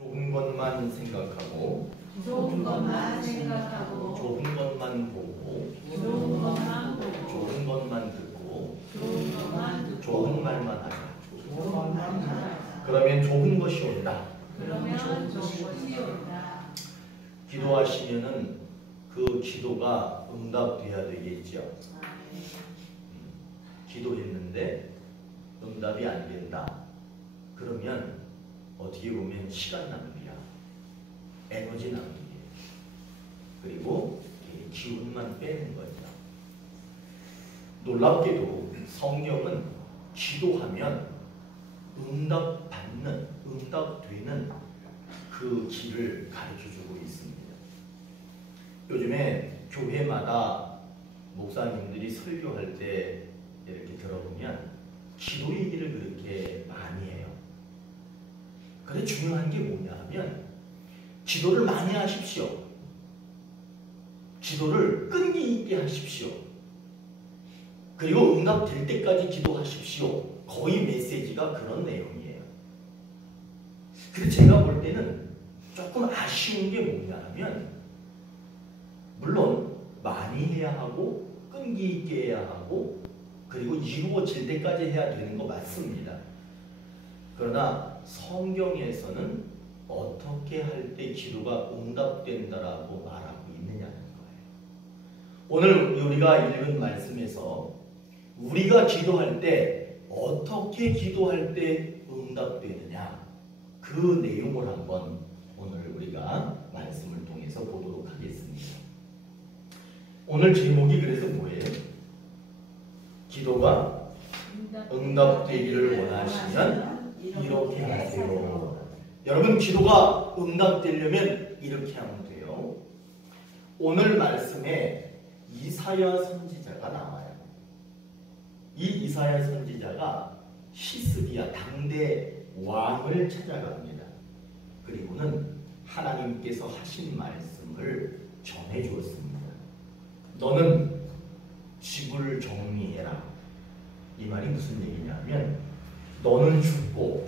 좋은 것만 생각하고 좋은 것만 생각하고 좋은 것만 보고 좋은 것만 보고 좋은 것만 듣고 좋은 것만 듣고 좋은 말만 하자. 좋은 것만 하자. 그러면 좋은 것이 온다. 그러면 좋은 것이 온다. 기도하시면은 그 기도가 응답돼야 되겠죠. 기도했는데 응답이 안 된다. 그러면 어떻게 보면 시간 낭비야. 에너지 낭비야. 그리고 기운만 빼는 거죠. 놀랍게도 성경은 기도하면 응답받는, 응답되는 그 길을 가르쳐주고 있습니다. 요즘에 교회마다 목사님들이 설교할 때 이렇게 들어보면 기도 얘기를 그렇게 많이 해요. 근데 중요한 게 뭐냐 하면 기도를 많이 하십시오. 기도를 끈기 있게 하십시오. 그리고 응답될 때까지 기도하십시오. 거의 메시지가 그런 내용이에요. 근데 제가 볼 때는 조금 아쉬운 게 뭐냐 하면 물론 많이 해야 하고 끈기 있게 해야 하고 그리고 이루어질 때까지 해야 되는 거 맞습니다. 그러나 성경에서는 어떻게 할 때 기도가 응답된다라고 말하고 있느냐는 거예요. 오늘 우리가 읽은 말씀에서 우리가 기도할 때 어떻게 기도할 때 응답되느냐 그 내용을 한번 오늘 우리가 말씀을 통해서 보도록 하겠습니다. 오늘 제목이 그래서 뭐예요? 기도가 응답되기를 원하시면 이렇게 하세요. 여러분 기도가 응답되려면 이렇게 하면 돼요. 오늘 말씀에 이사야 선지자가 나와요. 이 이사야 선지자가 히스기야 당대 왕을 찾아갑니다. 그리고는 하나님께서 하신 말씀을 전해 주었습니다. 너는 집을 정리해라. 이 말이 무슨 얘기냐면 너는 죽고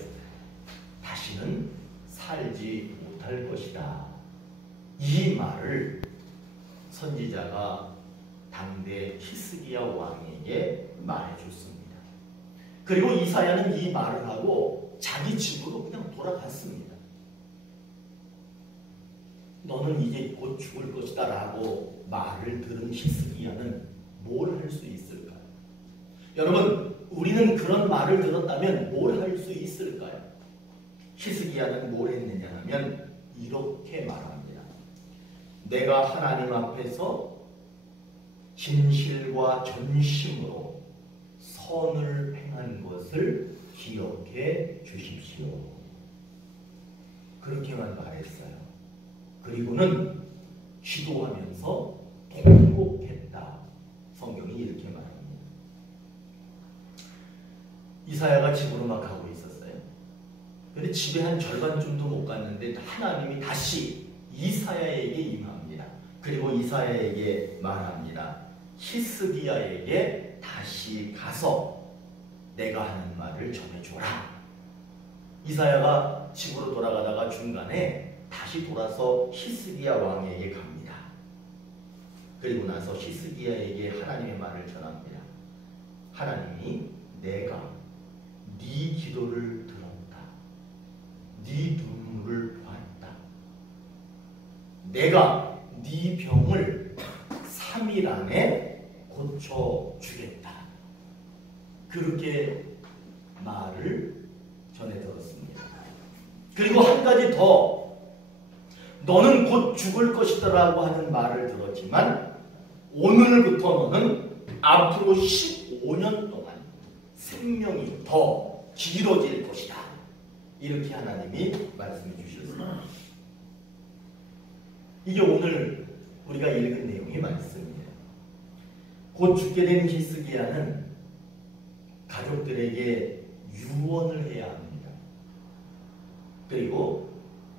다시는 살지 못할 것이다. 이 말을 선지자가 당대 히스기야 왕에게 말해줬습니다. 그리고 이사야는 이 말을 하고 자기 집으로 그냥 돌아갔습니다. 너는 이제 곧 죽을 것이다 라고 말을 들은 히스기야는 뭘 할 수 있을까요? 여러분 우리는 그런 말을 들었다면 뭘 할 수 있을까요? 히스기야는 뭘 했느냐 하면 이렇게 말합니다. 내가 하나님 앞에서 진실과 전심으로 선을 행한 것을 기억해 주십시오. 그렇게만 말했어요. 그리고는 기도하면서 통곡했다. 성경이 이렇게 말합니다. 이사야가 집으로 막 가고 있었어요. 그런데 집에 한 절반쯤도 못 갔는데 하나님이 다시 이사야에게 임합니다. 그리고 이사야에게 말합니다. 히스기야에게 다시 가서 내가 하는 말을 전해줘라. 이사야가 집으로 돌아가다가 중간에 다시 돌아서 히스기야 왕에게 갑니다. 그리고 나서 히스기야에게 하나님의 말을 전합니다. 하나님이 내가 네 기도를 들었다. 네 눈물을 보았다. 내가 네 병을 3일 안에 고쳐주겠다. 그렇게 말을 전해 들었습니다. 그리고 한 가지 더 너는 곧 죽을 것이다라고 하는 말을 들었지만 오늘부터 너는 앞으로 15년 동안 생명이 더 길어질 것이다. 이렇게 하나님이 말씀해 주셨습니다. 이게 오늘 우리가 읽은 내용의 말씀입니다. 곧 죽게 된 히스기야는 가족들에게 유언을 해야 합니다. 그리고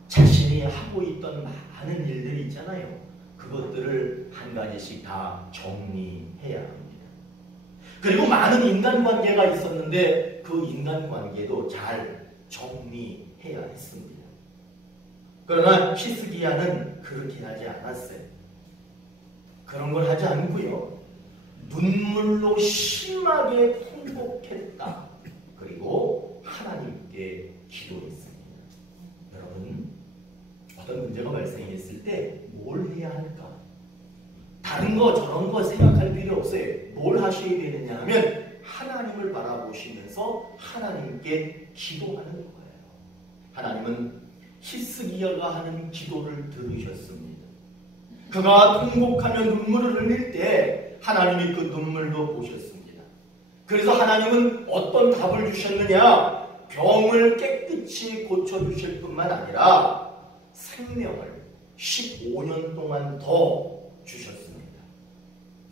자신이 하고 있던 많은 일들이 있잖아요. 그것들을 한 가지씩 다 정리해야 합니다. 그리고 많은 인간관계가 있었는데 그 인간관계도 잘 정리해야 했습니다. 그러나 히스기야는 그렇게 하지 않았어요. 그런 걸 하지 않고요. 눈물로 심하게 통곡했다. 그리고 하나님께 기도했습니다. 여러분, 어떤 문제가 발생했을 때 뭘 해야 할까? 다른 거 저런 거 생각할 필요 없어요. 뭘 하셔야 되느냐 하면 하나님을 바라보시면서 하나님께 기도하는 거예요. 하나님은 히스기야가 하는 기도를 들으셨습니다. 그가 통곡하며 눈물을 흘릴 때 하나님이 그 눈물도 보셨습니다. 그래서 하나님은 어떤 답을 주셨느냐? 병을 깨끗이 고쳐주실 뿐만 아니라 생명을 15년 동안 더 주셨습니다.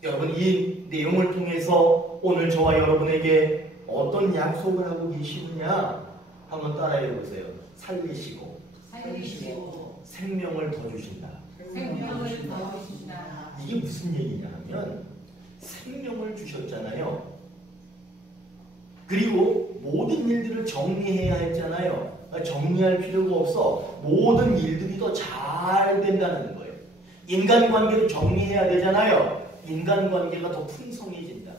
여러분, 이 내용을 통해서 오늘 저와 여러분에게 어떤 약속을 하고 계시느냐? 한번 따라해 보세요. 살리시고 생명을 더 주신다. 생명을 더 주신다. 이게 무슨 얘기냐 하면 생명을 주셨잖아요. 그리고 모든 일들을 정리해야 했잖아요. 정리할 필요가 없어. 모든 일들이 더 잘 된다는 거예요. 인간관계를 정리해야 되잖아요. 인간관계가 더 풍성해진다.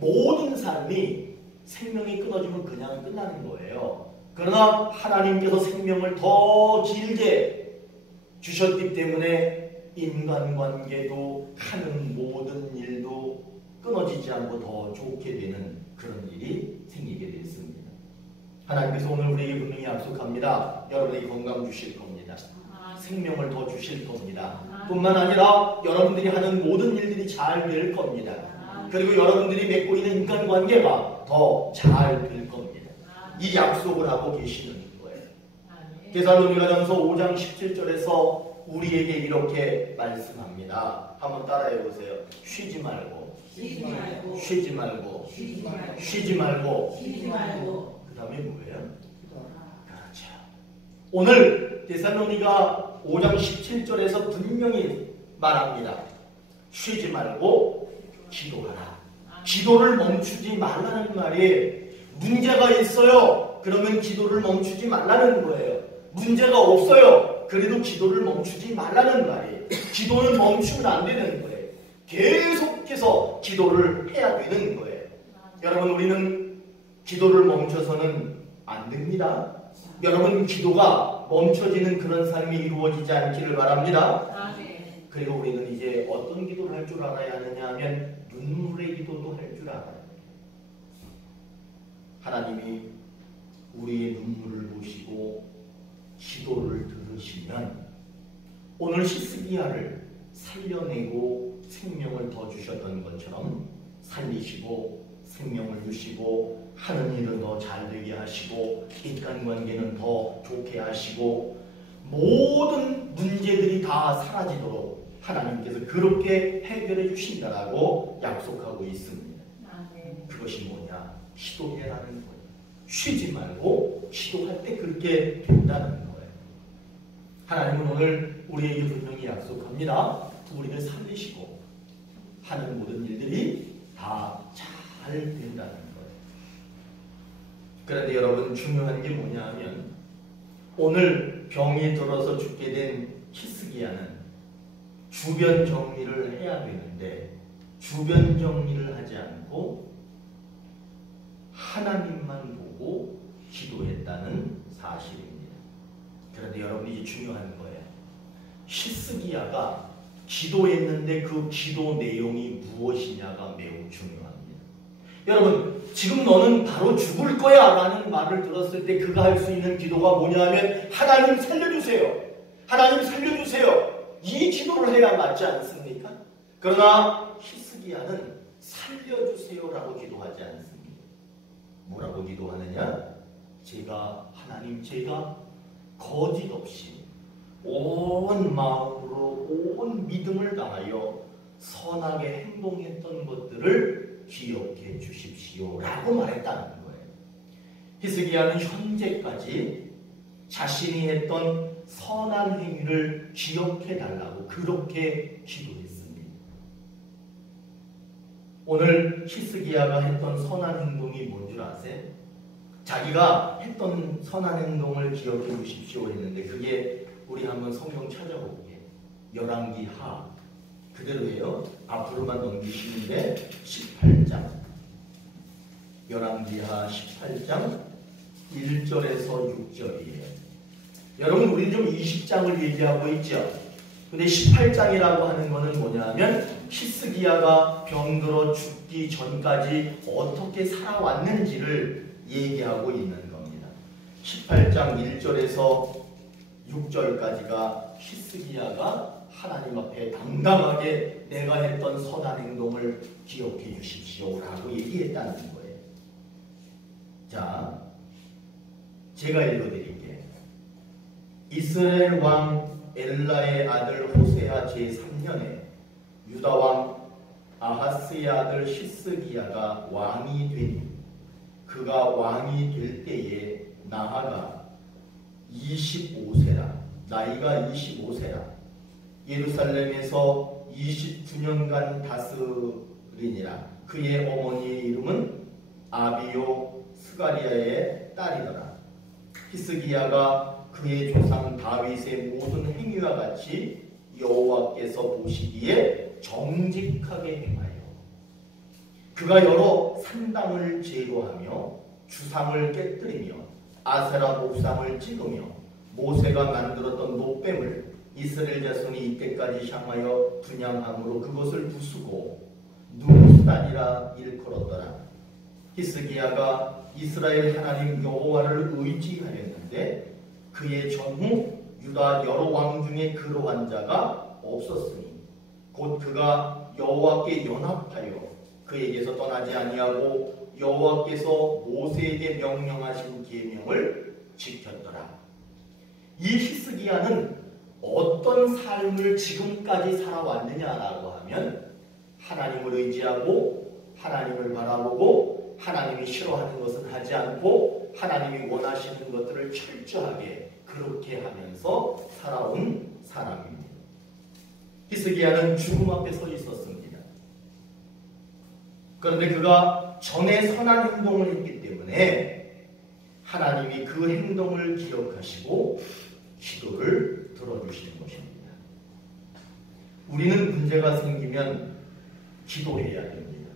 모든 삶이 생명이 끊어지면 그냥 끝나는 거예요. 그러나 하나님께서 생명을 더 길게 주셨기 때문에 인간관계도 하는 모든 일도 끊어지지 않고 더 좋게 되는 그런 일이 생기게 됐습니다. 하나님께서 오늘 우리에게 분명히 약속합니다. 여러분에게 건강 주실 겁니다. 생명을 더 주실 겁니다. 뿐만 아니라 여러분들이 하는 모든 일들이 잘 될 겁니다. 그리고 여러분들이 맺고 있는 인간관계가 더 잘 될 겁니다. 이 약속을 하고 계시는 거예요. 데살로니가전서 5장 17절에서 우리에게 이렇게 말씀합니다. 한번 따라해 보세요. 쉬지 말고 쉬지 말고 쉬지 말고 그 다음에 뭐예요? 그렇죠. 오늘 데살로니가 5장 17절에서 분명히 말합니다. 쉬지 말고 기도하라. 기도를 멈추지 말라는 말이에요. 문제가 있어요. 그러면 기도를 멈추지 말라는 거예요. 문제가 없어요. 그래도 기도를 멈추지 말라는 말이에요. 기도는 멈추면 안 되는 거예요. 계속해서 기도를 해야 되는 거예요. 여러분, 우리는 기도를 멈춰서는 안 됩니다. 여러분, 기도가 멈춰지는 그런 삶이 이루어지지 않기를 바랍니다. 그리고 우리는 이제 어떤 기도를 할 줄 알아야 하느냐 하면 눈물의 기도도 할 줄 알아요. 하나님이 우리의 눈물을 보시고 기도를 들으시면 오늘 히스기야를 살려내고 생명을 더 주셨던 것처럼 살리시고 생명을 주시고 하는 일은 더 잘되게 하시고 인간관계는 더 좋게 하시고 모든 문제들이 다 사라지도록 하나님께서 그렇게 해결해 주신다라고 약속하고 있습니다. 그것이 뭐냐? 기도해라는 거예요. 쉬지 말고 기도할 때 그렇게 된다는 거예요. 하나님은 오늘 우리에게 분명히 약속합니다. 우리를 살리시고 하는 모든 일들이 다 잘 된다는 거예요. 그런데 여러분, 중요한 게 뭐냐 하면 오늘 병이 들어서 죽게 된 히스기야는 주변 정리를 해야 되는데 주변 정리를 하지 않고 하나님만 보고 기도했다는 사실입니다. 그런데 여러분이 이제 중요한 거예요. 히스기야가 기도했는데 그 기도 내용이 무엇이냐가 매우 중요합니다. 여러분, 지금 너는 바로 죽을 거야 라는 말을 들었을 때 그가 할 수 있는 기도가 뭐냐 하면 하나님 살려주세요. 하나님 살려주세요. 이 기도를 해야 맞지 않습니까? 그러나 히스기야는 살려주세요라고 기도하지 않습니다. 뭐라고 기도하느냐? 하나님 제가 거짓 없이 온 마음으로 온 믿음을 다하여 선하게 행동했던 것들을 기억해 주십시오 라고 말했다는 거예요. 히스기야는 현재까지 자신이 했던 선한 행위를 기억해 달라고 그렇게 기도했습니다. 오늘 히스기야가 했던 선한 행동이 뭔 줄 아세요? 자기가 했던 선한 행동을 기억해 주십시오 했는데 그게 우리 한번 성경 찾아볼게요. 열왕기 하 그대로예요. 앞으로만 넘기시는데 18장 열왕기 하 18장 1절에서 6절이에요. 여러분 우리 좀 20장을 얘기하고 있죠. 근데 18장이라고 하는 거는 뭐냐면 히스기야가 병들어 죽기 전까지 어떻게 살아왔는지를 얘기하고 있는 겁니다. 18장 1절에서 6절까지가 히스기야가 하나님 앞에 당당하게 내가 했던 선한 행동을 기억해 주십시오 라고 얘기했다는 거예요. 자, 제가 읽어드릴게요. 이스라엘 왕 엘라의 아들 호세아 제3년에 유다 왕 아하스의 아들 히스기야가 왕이 되니 그가 왕이 될 때에 나하가 25세라 나이가 25세라 예루살렘에서 29년간 다스리니라. 그의 어머니의 이름은 아비요 스가리아의 딸이더라. 히스기야가 그의 조상 다윗의 모든 행위와 같이 여호와께서 보시기에 정직하게 행하여 그가 여러 산당을 제거하며 주상을 깨뜨리며 아세라 목상을 찍으며 모세가 만들었던 노뱀을 이스라엘 자손이 이때까지 향하여 분향함으로 그것을 부수고 누무스단이라 일컬었더라. 히스기야가 이스라엘 하나님 여호와를 의지하였는데 그의 전후 유다 여러 왕 중에 그러한 자가 없었으니 곧 그가 여호와께 연합하여 그에게서 떠나지 아니하고 여호와께서 모세에게 명령하신 계명을 지켰더라. 이 히스기야는 어떤 삶을 지금까지 살아왔느냐라고 하면 하나님을 의지하고 하나님을 바라보고 하나님이 싫어하는 것은 하지 않고 하나님이 원하시는 것들을 철저하게 그렇게 하면서 살아온 사람입니다. 히스기야는 죽음 앞에 서 있었습니다. 그런데 그가 전에 선한 행동을 했기 때문에 하나님이 그 행동을 기억하시고 기도를 들어주시는 것입니다. 우리는 문제가 생기면 기도해야 됩니다.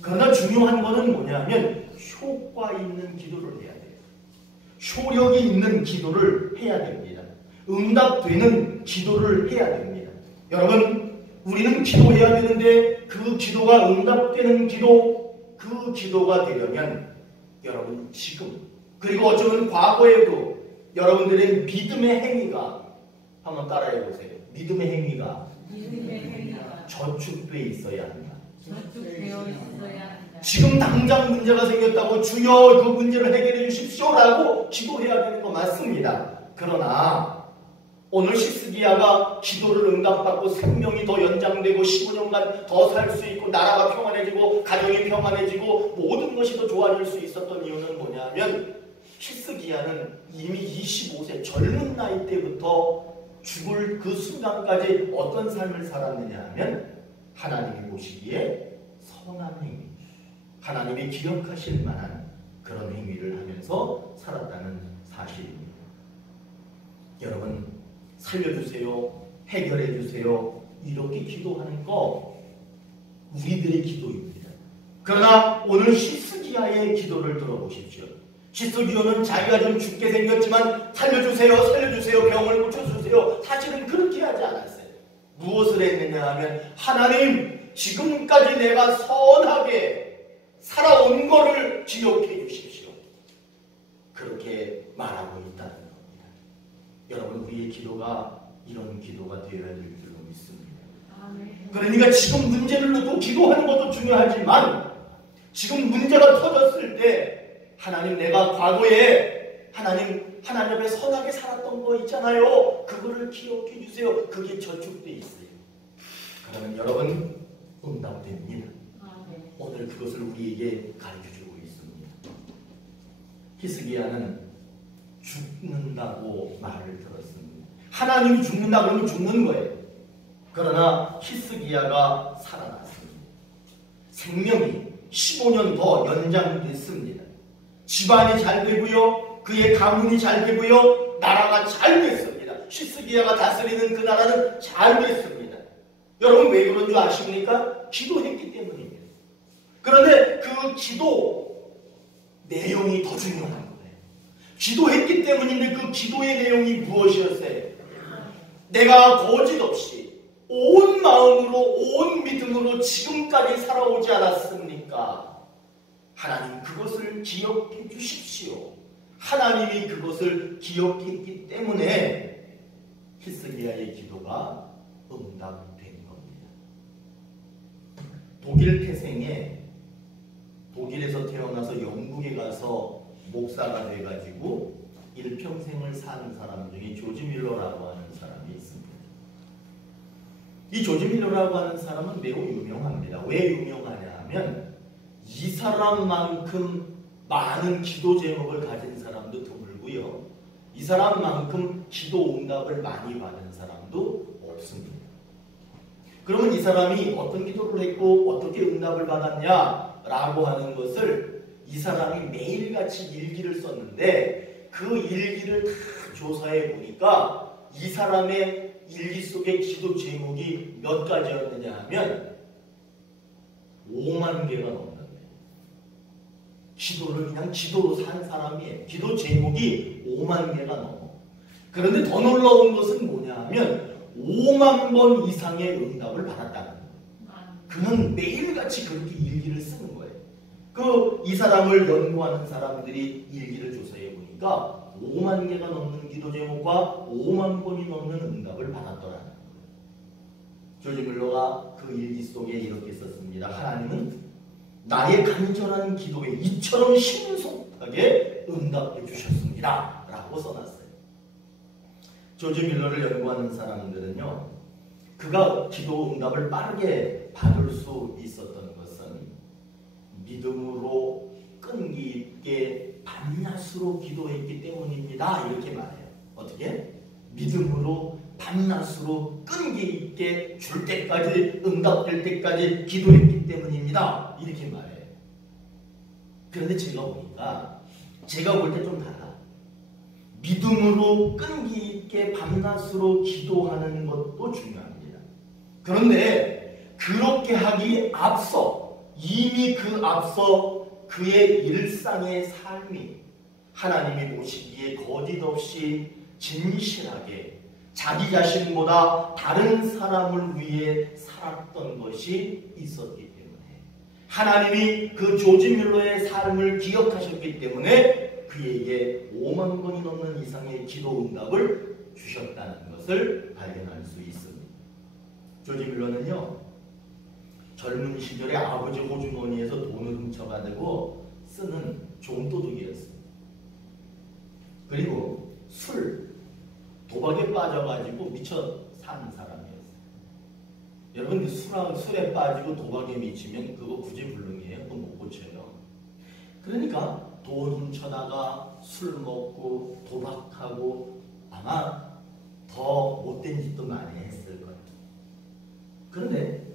그러나 중요한 것은 뭐냐면 효과 있는 기도를 해야 돼요. 효력이 있는 기도를 해야 됩니다. 응답되는 기도를 해야 됩니다. 여러분, 우리는 기도해야 되는데 그 기도가 응답되는 기도, 그 기도가 되려면 여러분 지금 그리고 어쩌면 과거에도 여러분들의 믿음의 행위가 한번 따라해 보세요. 믿음의 행위가 저축돼 있어야 한다. 저축되어 있어야 한다. 지금 당장 문제가 생겼다고 주여 그 문제를 해결해 주십시오라고 기도해야 되는 거 맞습니다. 그러나 오늘 히스기야가 기도를 응답받고 생명이 더 연장되고 15년간 더 살 수 있고 나라가 평안해지고 가정이 평안해지고 모든 것이 더 좋아질 수 있었던 이유는 뭐냐면 히스기야는 이미 25세 젊은 나이 때부터 죽을 그 순간까지 어떤 삶을 살았느냐 하면 하나님이 보시기에 선한 행위, 하나님이 기억하실 만한 그런 행위를 하면서 살았다는 사실입니다. 여러분, 살려주세요, 해결해주세요 이렇게 기도하는 거 우리들의 기도입니다. 그러나 오늘 히스기야의 기도를 들어보십시오. 히스기야는 자기가 좀 죽게 생겼지만 살려주세요, 살려주세요, 병을 고쳐주세요. 사실은 그렇게 하지 않았어요. 무엇을 했느냐 하면 하나님 지금까지 내가 선하게 살아온 것을 기억해 주십시오. 그렇게 말하고 있다는 겁니다. 여러분, 우리의 기도가 이런 기도가 되어야 될 줄로 믿습니다. 그러니까 지금 문제를 놓고 기도하는 것도 중요하지만 지금 문제가 터졌을 때 하나님 내가 과거에 하나님 앞에 선하게 살았던 거 있잖아요. 그거를 기억해 주세요. 그게 저축돼 있어요. 그러면 여러분 응답됩니다. 오늘 그것을 우리에게 가르쳐주고 있습니다. 히스기야는 죽는다고 말을 들었습니다. 하나님이 죽는다 그러면 죽는 거예요. 그러나 히스기야가 살아났습니다. 생명이 15년 더 연장됐습니다. 집안이 잘 되고요. 그의 가문이 잘 되고요. 나라가 잘 됐습니다. 히스기야가 다스리는 그 나라는 잘 됐습니다. 여러분 왜 그런 줄 아십니까? 기도했기 때문입니다. 그런데 그 기도 내용이 더 중요한 거예요. 기도했기 때문인데 그 기도의 내용이 무엇이었어요? 내가 거짓 없이 온 마음으로 온 믿음으로 지금까지 살아오지 않았습니까? 하나님 그것을 기억해 주십시오. 하나님이 그것을 기억했기 때문에 히스기야의 기도가 응답된 겁니다. 독일 태생에 독일에서 태어나서 영국에 가서 목사가 돼가지고 일평생을 사는 사람 중에 조지 밀러라고 하는 사람이 있습니다. 이 조지 밀러라고 하는 사람은 매우 유명합니다. 왜 유명하냐 하면 이 사람만큼 많은 기도 제목을 가진 사람도 드물고요. 이 사람만큼 기도 응답을 많이 받은 사람도 없습니다. 그러면 이 사람이 어떤 기도를 했고 어떻게 응답을 받았냐라고 하는 것을 이 사람이 매일같이 일기를 썼는데 그 일기를 다 조사해 보니까 이 사람의 일기 속에 기도 제목이 몇 가지였느냐 하면 5만 개가 넘는데 기도를 그냥 기도로 산 사람이에요. 기도 제목이 5만 개가 넘어. 그런데 더 놀라운 것은 뭐냐 하면 5만 번 이상의 응답을 받았다는 거예요. 그는 매일같이 그렇게 일기를 쓰는 거예요. 이 사람을 연구하는 사람들이 일기를 조사해 보니까 5만 개가 넘는 기도 제목과 5만 번이 넘는 응답을 받았더라는 거예요. 조지 밀러가 그 일기 속에 이렇게 썼습니다. 하나님은 나의 간절한 기도에 이처럼 신속하게 응답해 주셨습니다. 라고 써놨어요. 조지 밀러를 연구하는 사람들은요, 그가 기도 응답을 빠르게 받을 수 있었던 것은 믿음으로 끈기 있게 밤낮으로 기도했기 때문입니다. 이렇게 말해요. 어떻게? 믿음으로 밤낮으로 끈기 있게 줄 때까지 응답될 때까지 기도했기 때문입니다. 이렇게 말해요. 그런데 제가 보니까 제가 볼 때 좀 달라. 믿음으로 끈기 있게 밤낮으로 기도하는 것도 중요합니다. 그런데 그렇게 하기 앞서 이미 그 앞서 그의 일상의 삶이 하나님이 보시기에 거짓없이 진실하게 자기 자신보다 다른 사람을 위해 살았던 것이 있었기 때문에 하나님이 그 조지 밀러의 삶을 기억하셨기 때문에 그에게 5만 번이 넘는 이상의 기도 응답을 주셨다는 것을 발견할 수 있습니다. 조지 밀러는요, 젊은 시절에 아버지 호주머니에서 돈을 훔쳐가지고 쓰는 종도둑이었습니다. 그리고 도박에 빠져가지고 미쳐 사는 사람이었어요. 여러분 그 술에 빠지고 도박에 미치면 그거 구제불능이에요. 그거 못 고쳐요. 그러니까 돈 훔쳐다가 술 먹고 도박하고 아마 더 못된 짓도 많이 했을 거예요. 그런데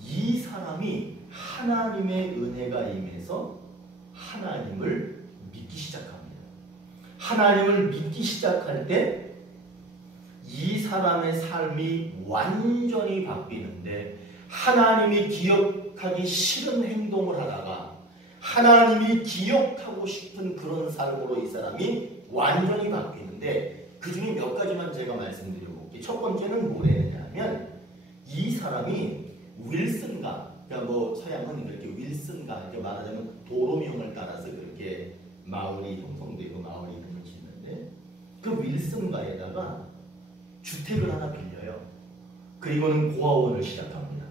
이 사람이 하나님의 은혜가 임해서 하나님을 믿기 시작합니다. 하나님을 믿기 시작할 때 이 사람의 삶이 완전히 바뀌는데 하나님이 기억하기 싫은 행동을 하다가 하나님이 기억하고 싶은 그런 삶으로 이 사람이 완전히 바뀌는데 그 중에 몇 가지만 제가 말씀드려볼게요. 첫 번째는 뭐냐면 이 사람이 윌슨가, 그러니까 서양은 이렇게 윌슨가, 이렇게 말하자면 도로명을 따라서 그렇게 마을이 형성되고 마을이 이름을 짓는데 그 윌슨가에다가 주택을 하나 빌려요. 그리고는 고아원을 시작합니다.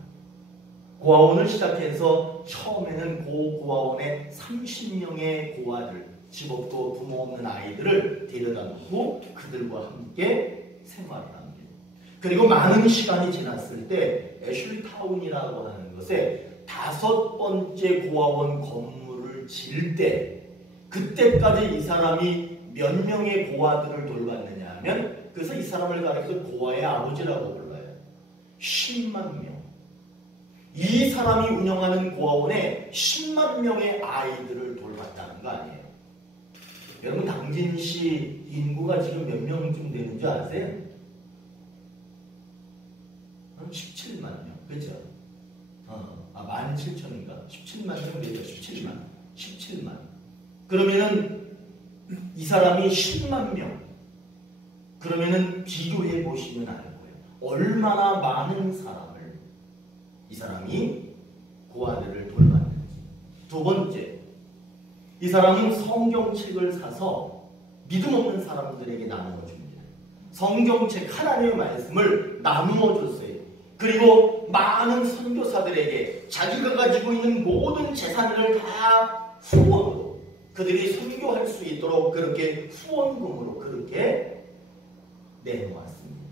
고아원을 시작해서 처음에는 고아원에 30명의 고아들, 집 없고 부모 없는 아이들을 데려다 놓고 그들과 함께 생활을 합니다. 그리고 많은 시간이 지났을 때 애슐리타운이라고 하는 것에 5번째 고아원 건물을 지을 때 그때까지 이 사람이 몇 명의 고아들을 돌봤느냐 하면 그래서 이 사람을 가리켜서 고아의 아버지라고 불러요. 10만 명. 이 사람이 운영하는 고아원에 10만 명의 아이들을 돌봤다는 거 아니에요. 여러분 당진시 인구가 지금 몇 명쯤 되는 줄 아세요? 한 17만 명, 그죠? 17,000인가? 17만 명 되죠? 17만. 그러면은 이 사람이 10만 명. 그러면은 비교해 보시면 알 거예요. 얼마나 많은 사람을 이 사람이 고아들을 돌봤는지. 두 번째, 이 사람은 성경책을 사서 믿음 없는 사람들에게 나누어 줍니다. 성경책 하나님의 말씀을 나누어 줬어요. 그리고 많은 선교사들에게 자기가 가지고 있는 모든 재산을 다 후원으로 그들이 선교할 수 있도록 그렇게 후원금으로 그렇게 내놓았습니다.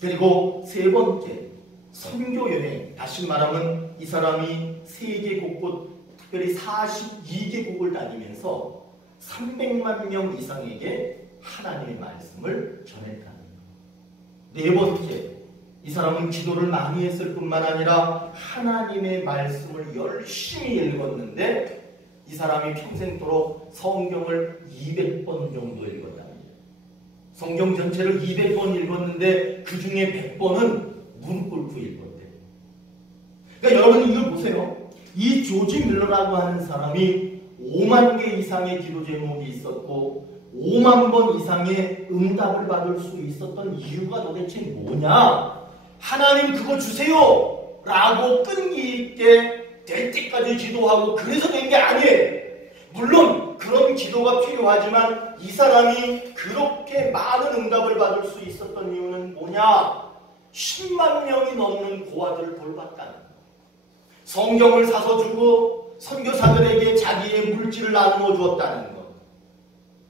그리고 세 번째, 선교 여행. 다시 말하면 이 사람이 세계 곳곳 특별히 42개국을 다니면서 300만 명 이상에게 하나님의 말씀을 전했다는 것. 네 번째, 이 사람은 기도를 많이 했을 뿐만 아니라 하나님의 말씀을 열심히 읽었는데 이 사람이 평생도록 성경을 200번 정도 읽었답니다. 성경 전체를 200번 읽었는데 그 중에 100번은 무릎 꿇고 읽었대요. 그러니까 여러분 이걸 보세요. 이 조지 밀러라고 하는 사람이 5만 개 이상의 기도 제목이 있었고 5만 번 이상의 응답을 받을 수 있었던 이유가 도대체 뭐냐? 하나님 그거 주세요! 라고 끈기 있게 될 때까지 기도하고 그래서 된 게 아니에요. 물론 그런 기도가 필요하지만 이 사람이 그렇게 많은 응답을 받을 수 있었던 이유는 뭐냐? 10만 명이 넘는 고아들을 돌봤다는 거예요. 성경을 사서 주고 선교사들에게 자기의 물질을 나누어 주었다는 것.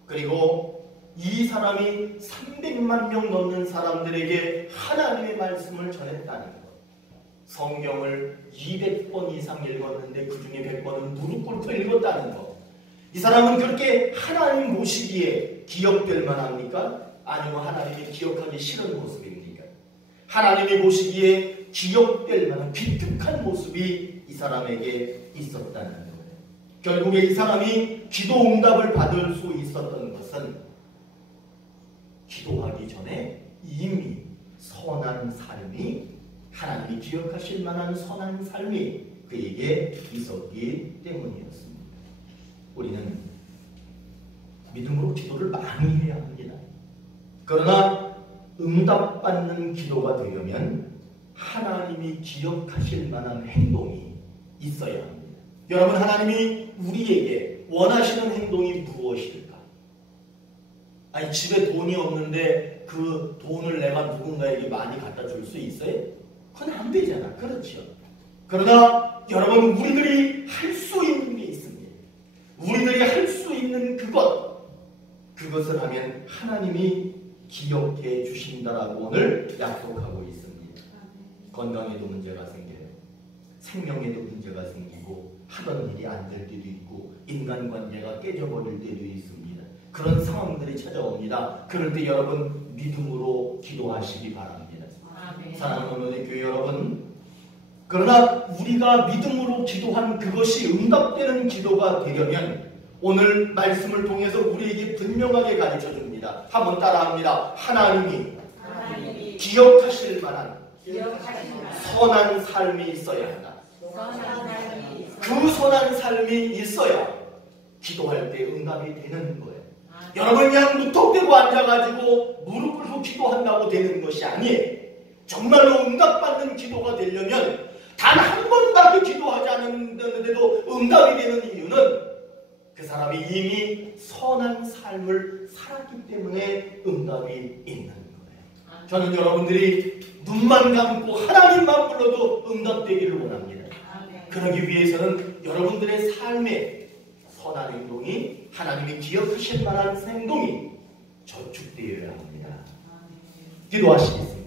그리고 이 사람이 300만 명 넘는 사람들에게 하나님의 말씀을 전했다는 것. 성경을 200번 이상 읽었는데 그 중에 100번은 무릎 꿇고 읽었다는 것. 이 사람은 그렇게 하나님 모시기에 기억될 만합니까? 아니면 하나님이 기억하기 싫은 모습입니까? 하나님이 보시기에 기억될 만한 기특한 모습이 이 사람에게 있었다는 거예요. 결국에 이 사람이 기도 응답을 받을 수 있었던 것은 기도하기 전에 이미 선한 삶이 하나님이 기억하실 만한 선한 삶이 그에게 있었기 때문이었습니다. 우리는 믿음으로 기도를 많이 해야 합니다. 그러나 응답받는 기도가 되려면 하나님이 기억하실 만한 행동이 있어야 합니다. 여러분, 하나님이 우리에게 원하시는 행동이 무엇일까? 아니, 집에 돈이 없는데 그 돈을 내가 누군가에게 많이 갖다 줄 수 있어요? 그건 안 되잖아. 그렇죠? 그러나 여러분, 우리들이 할 수 있는 게 있습니다. 우리들이 할 수 있는 그것을 하면 하나님이 기억해 주신다라고 오늘 약속하고 있습니다. 건강에도 문제가 생겨요. 생명에도 문제가 생기고 하던 일이 안 될 때도 있고 인간관계가 깨져버릴 때도 있습니다. 그런 상황들이 찾아옵니다. 그럴 때 여러분 믿음으로 기도하시기 바랍니다. 사랑하는 오늘의 교회 여러분, 그러나 우리가 믿음으로 기도한 그것이 응답되는 기도가 되려면 오늘 말씀을 통해서 우리에게 분명하게 가르쳐줍니다. 한번 따라합니다. 하나님이 기억하실 만한 선한 삶이 있어야 한다. 그 선한 삶이 있어야 기도할 때 응답이 되는 거예요. 여러분 그냥 무턱대고 앉아가지고 무릎 꿇고 기도한다고 되는 것이 아니에요. 정말로 응답받는 기도가 되려면 단 한 번밖에 기도하지 않았는데도 응답이 되는 이유는 그 사람이 이미 선한 삶을 살았기 때문에 응답이 있는 거예요. 저는 여러분들이 눈만 감고 하나님만 불러도 응답되기를 원합니다. 그러기 위해서는 여러분들의 삶에 선한 행동이 하나님이 기억하실 만한 행동이 저축되어야 합니다. 기도하시겠습니다.